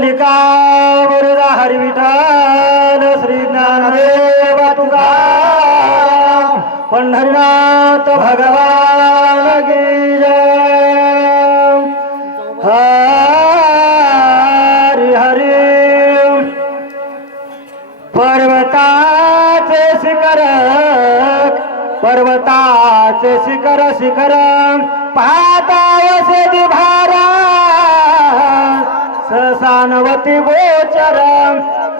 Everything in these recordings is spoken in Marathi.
पुंडलिका वरदा हरी विठाल श्री ज्ञानदेव तुका पंढरीनाथ भगवान की जय। हरी हरी। पर्वताचे शिखर पर्वताचे शिखर शिखर पाहता वसे भारा ससानवती गोचर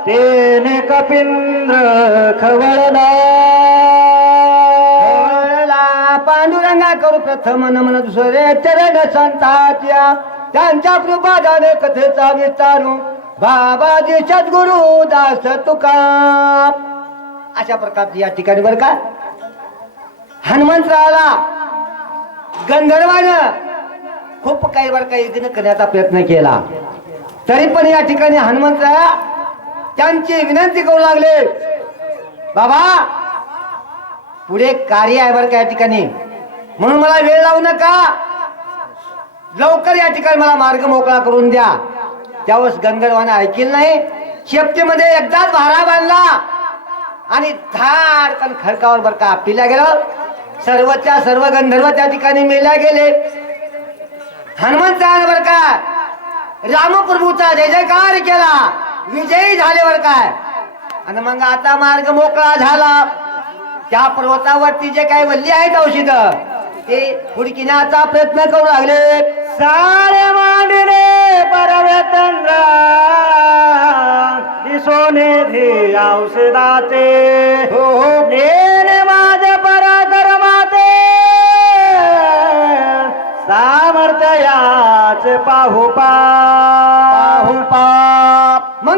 तेने कपिंद्र खवळला. पांडुरंगा करू प्रथम नमन दुसरे चरण संताच्या त्यांच्या कृपादाने कथेचा विस्तारू बाबाजी सद्गुरु दास तुका. अशा प्रकारची या ठिकाणी बर का? हनुमंतराला गंधर्वानं खूप काही बर का यज्ञ करण्याचा प्रयत्न केला. तरी पण या ठिकाणी हनुमंतराया त्यांची विनंती करू लागले. बाबा पुढे कार्य आहे बरं का या ठिकाणी. म्हणून मला वेळ लावू नका. लवकर या ठिकाणी मला मार्ग मोकळा करून द्या. त्यावेळेस गंधर्वाने ऐकिल नाही. शेपटीमध्ये एकदाच भारा बांधला. आणि धाडकन खडकावर बर का पिल्या गेलं. सर्वच्या सर्व गंधर्व त्या ठिकाणी मेल्या गेले. हनुमंत बर का रामप्रभूचा जय जयकार केला. विजयी झाले बर काय? आणि मग आता मार्ग मोकळा झाला. त्या पर्वतावरती जे काही वल्ली आहेत औषध ते हुडकिण्याचा प्रयत्न करू लागले. सारे मांडले परवेतंद्र दिसोने धी औषधाते हो हो. नेने माझे पराक्रमाते सामर्थ्याचे पाहू पाहू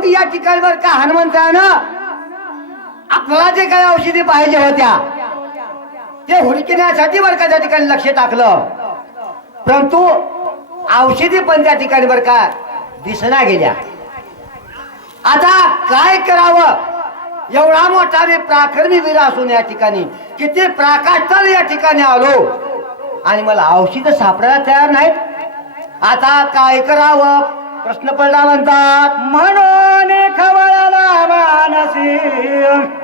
पाप या ठिकाणी बर का हनुमंतानं आपल्याला जे काही औषधी पाहिजे होत्या ते हुडकिण्यासाठी बर का त्या ठिकाणी लक्ष टाकलं. परंतु औषधी पण त्या ठिकाणी बर का दिसना गेल्या. आता काय करावं? एवढा मोठा मी प्राकर्मी वीर असून या ठिकाणी किती प्राकाष्ठाने या ठिकाणी आलो. आणि मला औषध सापडायला तयार नाहीत. आता काय करावं? प्रश्न पडला म्हणतात म्हणून खवळला मानसी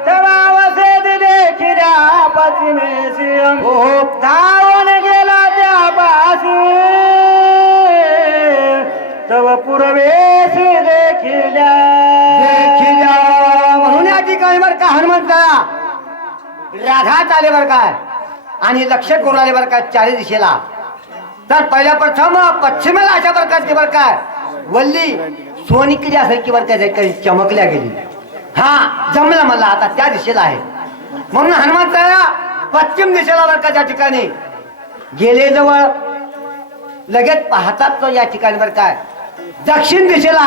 तवावसे देखिल्या पश्चिमेशी हो धावून गेला त्या पाशी तव पूर्वेशी देखिल्या देखिल्या. म्हणून या ठिकाणी बरं का हनुमंता राघात आले बरं काय आणि लक्ष करून आले बरं का चारी दिशेला. तर पहिल्या प्रथम पश्चिमेला अशा प्रकारची बरं काय वल्ली सोनिकिल्यासारखी बरं त्या ठिकाणी चमकल्या गेली. हा जमला मला आता त्या दिशेला आहे. म्हणून हनुमंताया पश्चिम दिशेला बरं का त्या ठिकाणी. गेले जवळ लगेच पाहतात तो या ठिकाणी बरं काय दक्षिण दिशेला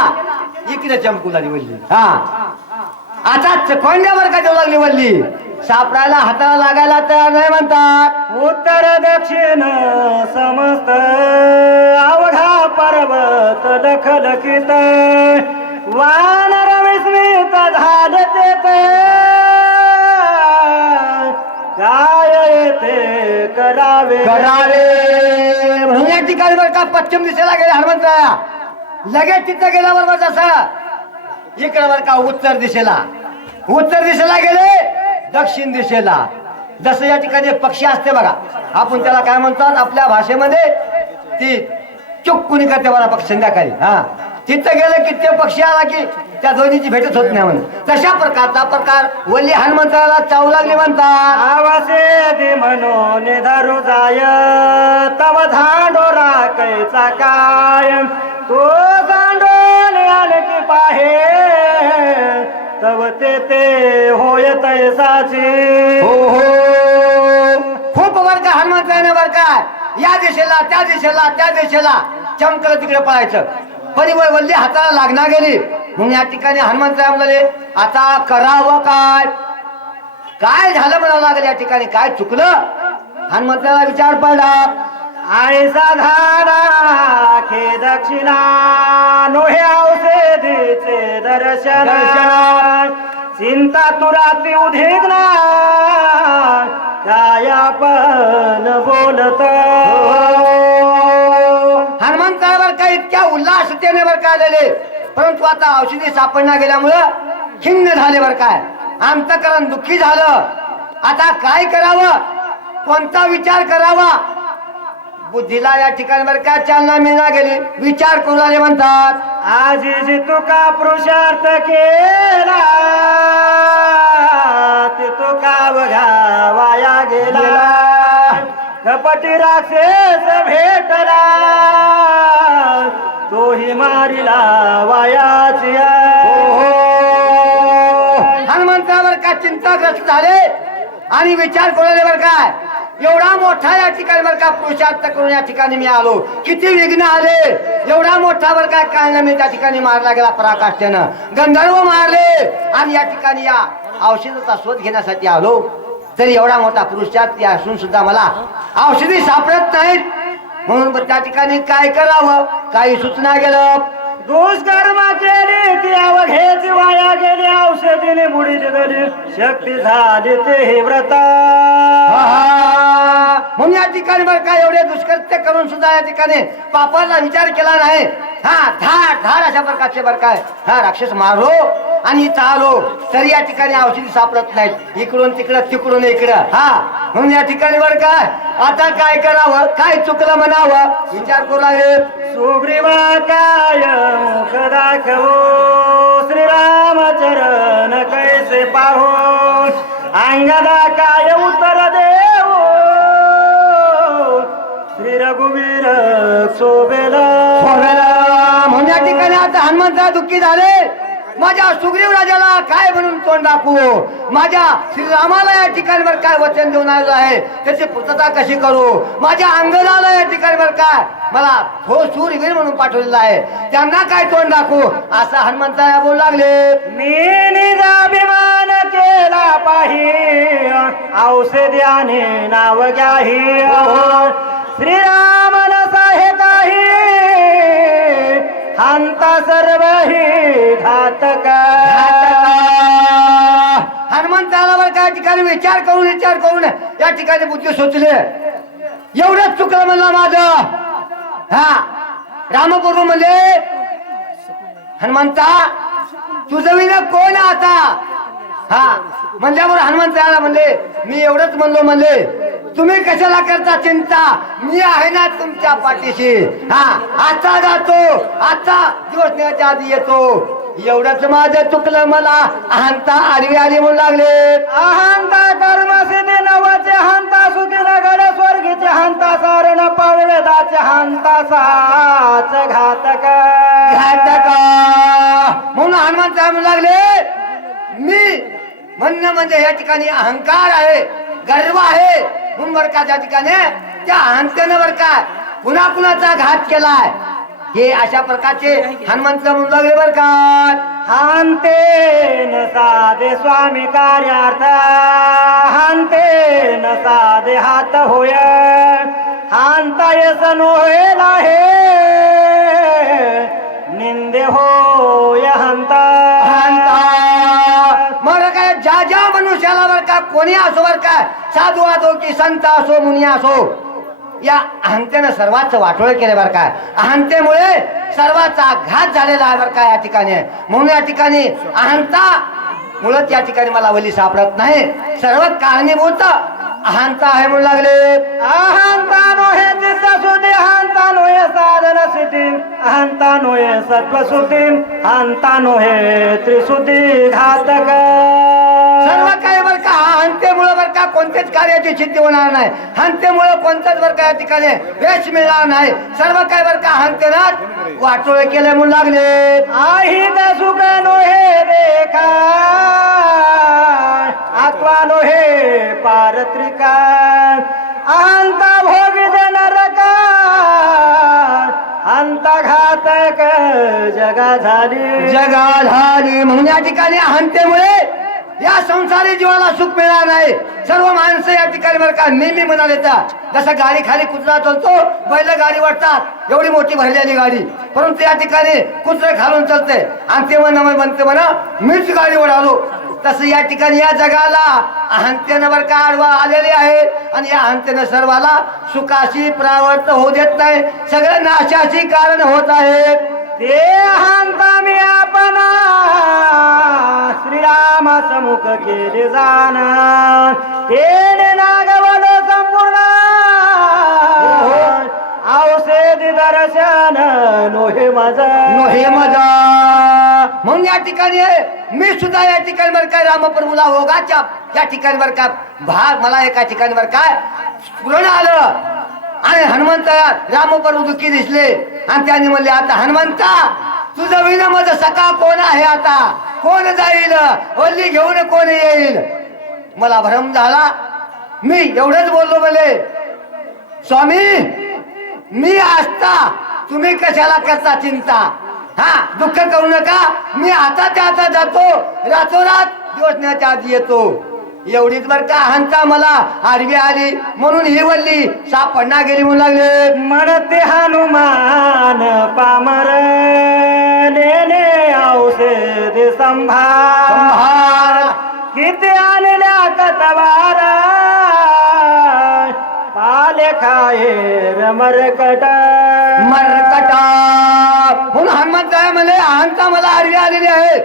इकडे चमकू लागली वल्ली. हा. आता चकोंड्यावर का देऊ लागली वल्ली. सापडायला हाताला लागायला तयार नाही म्हणतात. उत्तर दक्षिण समस्त अवघा पर्वत लखलखित वानर विस्मित ते काय येते करावे? करावे. म्हणून या ठिकाणी बरं का पश्चिम दिशेला गेले हनुमंतराया लगेच तिथं गेल्याबरोबर जसं. इकडे बरं का उत्तर दिशेला. उत्तर दिशेला गेले. दक्षिण दिशेला. जसं या ठिकाणी पक्षी असते बघा. आपण त्याला काय म्हणतात? आपल्या भाषेमध्ये ती चुक्कुनी करते मला पक्षी संध्याकाळी हा. तिथं गेलं की ते पक्षी आला की त्या दोन्हीची भेटच होत नाही म्हणून. तशा प्रकारचा प्रकार वल्ली हनुमंताला चावू लागली म्हणतात. आवासे दे म्हणून धरू जाय तव धांडोरा कैचा काय तो गांडोल आणखी पाहे. तव ते ते होय तैसाची. हो हो. खूप बर का हनुमंताने बर का या दिशेला त्या दिशेला त्या दिशेला. चमकलं तिकडे पळायचं. परिवय वल्ली हाताला लागणार गेली. म्हणून या ठिकाणी हनुमंतराय म्हणाले आता करावं काय? काय झालं म्हणावं लागलं या ठिकाणी? काय चुकलं? हनुमंतला विचार पडला. आईचा धारा खे दक्षिणा नोहे औषधीचे दर्शन. दर्शन. चिंता तुराती उधिगना काय आपण बोलत? हनुमंतावर का इतक्या उल्हासतेने बर का आलेले? परंतु आता औषधी सापडण्या गेल्यामुळं खिन्न झाले बर काय? अंतकरण दुःखी झालं. आता काय करावं? कोणता विचार करावा? बुद्धीला या ठिकाणी बर काय चालना मिळणार गेली? विचार करू लागले म्हणतात. आजी तुका पुरुषार्थ केला. ते तुका बघा वाया गेला. कपटी राक्षस भेटला. तोही मारिला वायाची हनुमंतावर का चिंताग्रस्त झाले? आणि विचार करू बर काय? एवढा मोठा या ठिकाणी बर का पुरुषार्थ करून या ठिकाणी मी आलो. किती विघ्न आले. एवढा मोठा बर काय काय मी त्या ठिकाणी मारला गेला पराकाष्ठेनं. गंधर्व मारले. आणि या ठिकाणी या औषधाचा शोध घेण्यासाठी आलो. तरी एवढा मोठा पुरुषार्थ असून सुद्धा मला औषधी सापडत नाहीत. म्हणून त्या ठिकाणी काय करावं? काही सूचना गेलं दुष्कर्म केली ती अवघेच वाया गेली औषधीने बुडी दिली शक्ती झाली ते हे व्रता! म्हणून या ठिकाणी बरं का एवढे दुष्कृत्य करून सुद्धा या ठिकाणी पापाला विचार केला नाही. हा धाड धाड अशा प्रकारचे बरं काय. हा राक्षस मारलो आणि आलो तरी या ठिकाणी औषधी सापडत नाहीत. इकडून तिकडं तिकडून इकडं. हा म्हणून या ठिकाणी बरं काय. आता काय करावं? काय चुकलं म्हणावं? विचार करू लागले. सुग्रीवा काय? मुख दाखवो श्रीरामचरण कैसे पाहो? अंगदा काय उत्तर देव श्री रघुवीर सोबेला खोब्याला म्हणून या ठिकाणी आता हनुमंतराव दुःखी झाले. माझ्या सुग्रीव राजाला काय म्हणून तोंड दाखवू? माझ्या श्रीरामाला या ठिकाणी वर काय वचन देऊन आलेलं आहे? त्याची पूर्तता कशी करू? माझ्या अंगदाला या ठिकाणी वर काय? मला थो शूरवीर म्हणून पाठवलेलं आहे. त्यांना काय तोंड दाखवू? असं हनुमंतराव बोलू लागले. मी निजाभिमान केला पाही औषध्याने नाव घ्याही श्रीराम हंता सर्व ही घातक. हनुमंताला वर त्या ठिकाणी विचार करून विचार करून या ठिकाणी बुद्धी सोचले. एवढंच चुकलं म्हणलं माझं. हा. रामपूर्व म्हणले हनुमंता तुझं विना कोण आता? हा. म्हणल्यावर हनुमंताला म्हणले मी एवढंच म्हणलो म्हणले तुम्ही कशाला करता चिंता? मी आहे ना तुमच्या पाठीशी. हा आता जातो. आता दिवस आधी येतो. एवढंच माझं चुकलं मला. अहंता आडवी आली म्हणू लागले. अहंता कर्म सिद्धी नवचे हंता सुखी नगड स्वर्गीचे हंता सारण पाळवेदाचे हंता साच घातक. घातक. म्हणून हनुमान साहेब म्हणू लागले मी म्हणणं म्हणजे या ठिकाणी अहंकार आहे गर्व आहे म्हणून बर का? त्या ठिकाणी त्या अहंतेनं बर का? पुन्हा कुणाचा घात केलाय. हे अशा प्रकारचे हनुमंत म्हणू लागले बर का? हांते न साधे स्वामी कार्यार्थ हांते न साधे हात होय हांता येस नोहेला हे निंदे होय बर का कोणी असो बर का साधू असो की संत असो मुनी असो या अहंतेनं सर्वांचं वाटोळ केलं बरं काय अहंतेमुळे सर्वांचा घात झालेला आहे बरं का या ठिकाणी. म्हणून या ठिकाणी अहंता मुळात या ठिकाणी मला वली सापडत नाही. सर्वात कारणीभूत अहंता आहे म्हणू लागले. अहंता नोहे अहंता नोहे साधन सिद्धी अहंता नोहे सत्वशुद्धी अहंता नोहे त्रिशुद्धी घातक. सर्व काही बरं का हंतेमुळे बरं का कोणत्याच कार्याची सिद्धी होणार नाही. हंतेमुळे कोणत्याच बरं का या ठिकाणी यश मिळणार नाही. सर्व काही बरं का हंतेनाच वाटोळे केले म्हणू लागले. আহিत सुख नोहे देखा. आत्मा नोहे पारत्रिका. अहंता भोगित नरका. अंता घातक जगा झाली जगा झाली म्हणून या ठिकाणी अहंतेमुळे या संसारी जीवाला सुख मिळणार नाही. सर्व माणसं या ठिकाणी बरं का नेहमी म्हणाले तर जसं गाडी खाली कुत्रा चालतो बैल गाडी वाटतात. एवढी मोठी भरलेली गाडी. परंतु या ठिकाणी कुत्र खालून चालते आणि ते म्हणा म्हणते म्हणा मीच गाडी ओढालो. तसं या ठिकाणी या जगाला अहंतेनं बर का आडवा आलेले आहे. आणि या अहंतेनं सर्वाला सुखाशी प्रावर्त होऊ देत नाही. सगळं नाशाची कारण होत आहे. ते अहंता मी आपण लोक केले जाण तेने नागवल संपूर्ण. औषध दर्शन नोहे मजा. हे मजा. म्हणून या ठिकाणी मी सुद्धा या ठिकाणी बरं काय रामप्रभूला होगाच्या या ठिकाणी काय भाग? मला एका ठिकाणी काय? पूर्ण आलं. आणि हनुमंत रामप्रभू दुःखी दिसले. आणि त्याने म्हणले आता हनुमंता तुझं विना माझं सखा कोण आहे आता? कोण जाईल? वल्ली घेऊन कोण येईल? मला भ्रम झाला. मी एवढंच बोललो बोले स्वामी मी असता तुम्ही कशाला करता चिंता? हा दुःख करू नका. मी आता त्या आता जातो. रातोरात दिवसण्याच्या आधी येतो. एवढीच बर का हंता मला. आरवी आली. म्हणून ही वल्ली सापडना गेली म्हणून लागले. म्हणते हनुमान पामर. नेने औषध संभार. संभार. किती आणल्या कतवार पाले खाये मरकट मरकटा. म्हणून हनुमंत आहे म्हणे हंता मला आडवी आलेली आहे.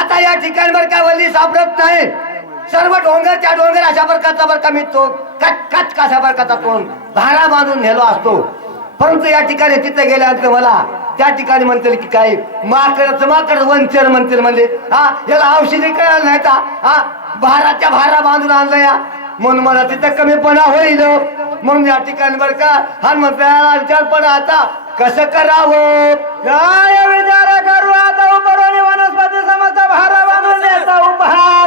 आता या ठिकाणी बर का वल्ली सापडत नाही. सर्व डोंगर त्या डोंगर अशा प्रकारचा बर का मी तो कट कट कशा प्रकारचा तोंड भारा बांधून नेलो असतो. परंतु या ठिकाणी तिथे गेल्यानंतर मला त्या ठिकाणी म्हणतील की काही माकड माकड वंचर म्हणतील म्हणजे हा याला औषधी कळायला नाही का हा भाराच्या भारा बांधून आणलं या म्हणून मला तिथं कमीपणा होईल. म्हणून या ठिकाणी बर का हनुमंताला विचार पण आता कसं करावं? काय विचार करू आता उपरोनी वनस्पती समस्त भार बांधून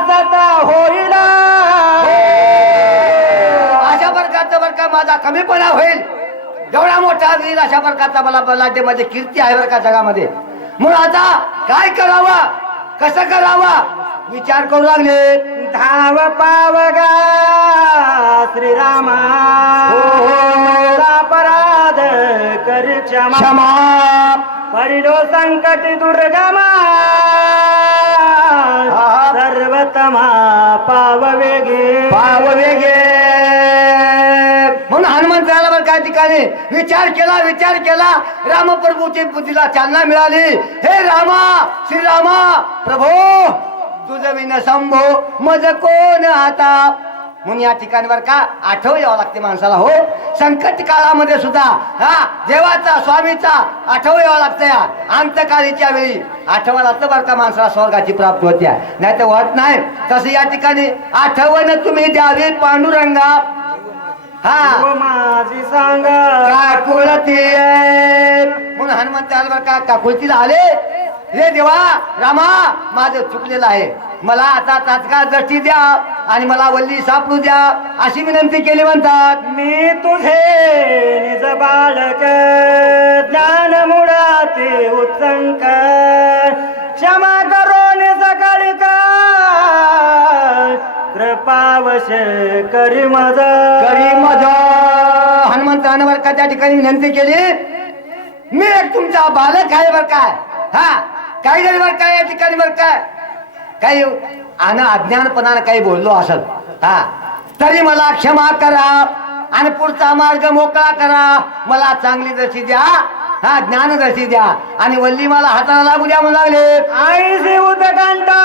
जाता होईल. अशा प्रकारचा बर का माझा कमीपणा होईल. एवढा मोठा होईल अशा प्रकारचा मला बलाढ्य माझी कीर्ती आहे बरं का जगामध्ये. म्हणून आता काय करावं? कसं करावं? विचार करू लागले. धाव पावगा श्रीरामा. हो, हो. अपराध कर क्षमा. परिडो संकट दुर्गमा. सर्वतमा पाव वेगे. पाव वेगे. ठिकाणी विचार केला विचार केला. रामप्रभूची बुद्धीला चालना मिळाली. हे रामा श्रीरामा प्रभो तुझं विन संभो मज कोण आता? म्हणून या ठिकाणीवर का आठव यावं लागते माणसाला हो? संकट काळामध्ये सुद्धा हा देवाचा स्वामीचा आठव यावं लागतं या. अंतकालीच्या वेळी आठवण लागतं बरं का माणसाला स्वर्गाची प्राप्ती होत्या नाही तर होत नाही. तसं या ठिकाणी आठवण तुम्ही द्यावी पांडुरंगा. हा. व माझी सांगा. काकुळती म्हणून हनुमंत आलं बरं का काकुळतीला आले. रे देवा रामा माझं चुकलेलं आहे. मला आता तात्काळ दृष्टी द्या आणि मला वल्ली सापडू द्या. अशी विनंती केली म्हणतात. मी तुझे निज बालक ज्ञान मुळाते उत्संक. क्षमा करो कृपावश करी मज. करी मज. हनुमंतानं बरं का त्या ठिकाणी विनंती केली. मी एक तुमचा बालक आहे बर काय हा काही जरी बर काय या ठिकाणी बर काय काही आणि अज्ञानपणानं काही बोललो असत हा तरी मला क्षमा करा आणि पुढचा मार्ग मोकळा करा. मला चांगली दर्शी द्या. हा ज्ञान दर्शी द्या. आणि वल्ली मला हाताला लागू द्या म्हणू लागले. आई उदकंठा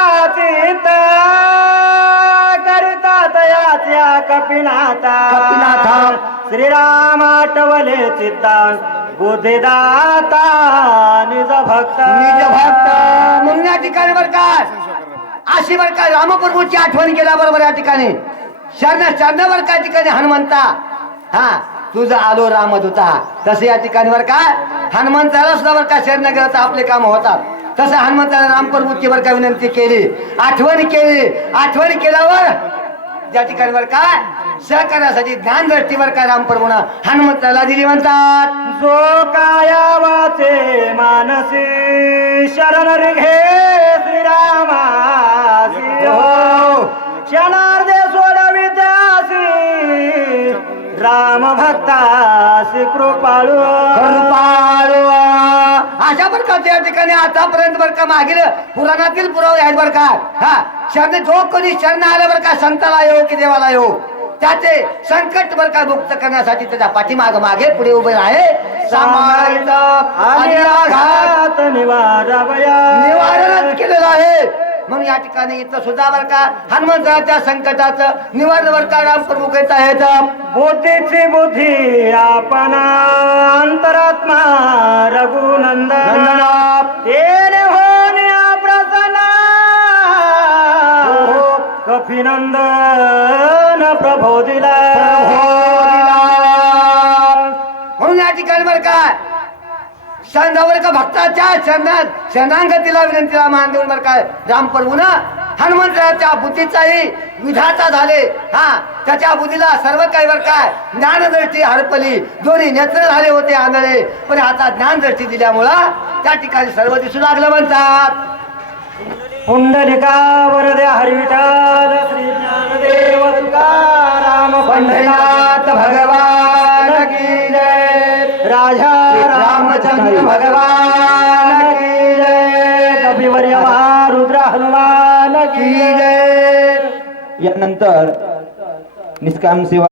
चित करितात याच्या कपिनाथा. कपिनाथा. श्रीराम आठवले चित्ता बुद्धिदाता निज भक्त. निज भक्त. म्हणून या ठिकाणी बर काय अशी बर काय रामप्रभूची आठवण केल्या बरोबर या ठिकाणी. शरण शरण बर काय ठिकाणी हनुमंता. हा तुझा आलो रामदूता. तसं या ठिकाणी बर काय हनुमंताला सुद्धा बर का शरण आपले काम होतात. तसं हनुमंताला रामप्रभूची का विनंती केली. आठवण केली. आठवण केल्यावर त्या ठिकाणी बर काय सहकार्यासाठी ज्ञान दृष्टीवर काय रामप्रभूनं हनुमंताला दिली म्हणतात. जो काया वाचे मानसी शरण रे घे श्रीरामासी. हो. क्षणार्धे सोडवी त्यासी. राम भक्तासी कृपाळू. कृपाळू. अशा प्रकारच्या या ठिकाणी आतापर्यंत बर का मागील पुराणातील पुरावे आहेत बर का. हा शरण जो कोणी शरण आलं बर का संताला येऊ की देवाला येऊ त्याचे संकट बर का मुक्त करण्यासाठी त्याच्या पाठीमाग मागे पुढे उभे आहे निवारणच केलेलं आहे. म्हणून या ठिकाणी इथं सुद्धा बर का हनुमंतराच्या संकटाचं निवारण बर का राम प्रमुख येत आहेत? बुद्धीची बुद्धी आपण अंतरात्मा रघुनंदन. प्रसन्न. हो. कपिनंदन प्रभो दिला. म्हणून या ठिकाणी बर का संघावर का भक्ताच्या शरणात शरणांगतीला विनंतीला मान देऊन बर काय राम ना हनुमंतराच्या बुद्धीचाही विधाता झाले. हा त्याच्या बुद्धीला सर्व काही बर काय ज्ञानदृष्टी हरपली. दोन्ही नेत्र झाले होते आंधळे पण आता ज्ञानदृष्टी दिल्यामुळं त्या ठिकाणी सर्व दिसू लागलं म्हणतात. पुंडलिका वरदे हरिविठाल श्री ज्ञानदेव तुकाराम पंढरीनाथ भगवान. राजा रामचंद्र भगवान की जय। कपिवर्य महारुद्र हनुमान की जय। यानंतर निष्काम सेवा